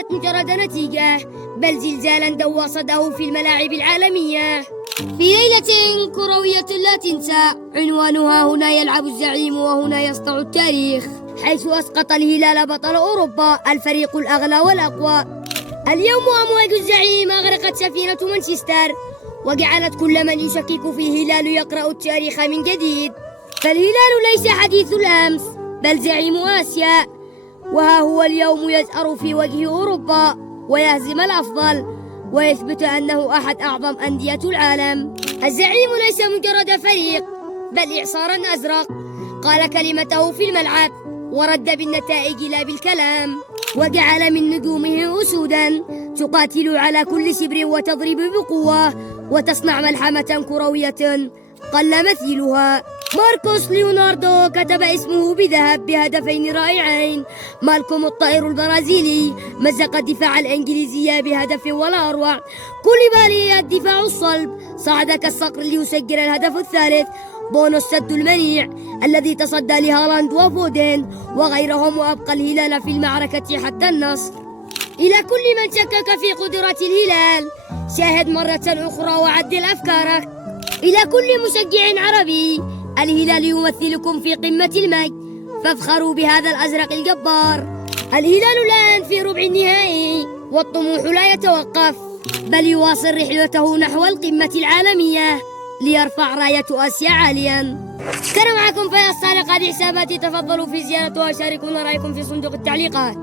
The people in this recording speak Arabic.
ليست مجرد نتيجة بل زلزالا دوى صداه في الملاعب العالمية. في ليلة كروية لا تنسى عنوانها هنا يلعب الزعيم وهنا يسطع التاريخ، حيث أسقط الهلال بطل أوروبا الفريق الأغلى والأقوى. اليوم أمواج الزعيم أغرقت سفينة مانشستر وجعلت كل من يشكك في الهلال يقرأ التاريخ من جديد. فالهلال ليس حديث الأمس بل زعيم آسيا، وها هو اليوم يزأر في وجه أوروبا ويهزم الأفضل ويثبت أنه أحد أعظم أندية العالم. الزعيم ليس مجرد فريق بل إعصار أزرق قال كلمته في الملعب ورد بالنتائج لا بالكلام، وجعل من نجومه أسودا تقاتل على كل سبر وتضرب بقوة وتصنع ملحمة كروية قل مثيلها. ماركوس ليوناردو كتب اسمه بذهب بهدفين رائعين. مالكوم الطائر البرازيلي مزق الدفاع الإنجليزي بهدف ولا أروع. كوليبالي الدفاع الصلب صعد كالصقر ليسجل الهدف الثالث. بونو السد المنيع الذي تصدى لهالاند وفودين وغيرهم وأبقى الهلال في المعركة حتى النصر. إلى كل من شكك في قدرة الهلال شاهد مرة أخرى وعدل أفكارك. إلى كل مشجع عربي الهلال يمثلكم في قمة المجد، فافخروا بهذا الأزرق الجبار. الهلال الآن في ربع النهائي والطموح لا يتوقف بل يواصل رحلته نحو القمة العالمية ليرفع راية آسيا عاليا. كان معكم فيصل صالح. هذه حساباتي، تفضلوا في زيارتها وشاركونا رأيكم في صندوق التعليقات.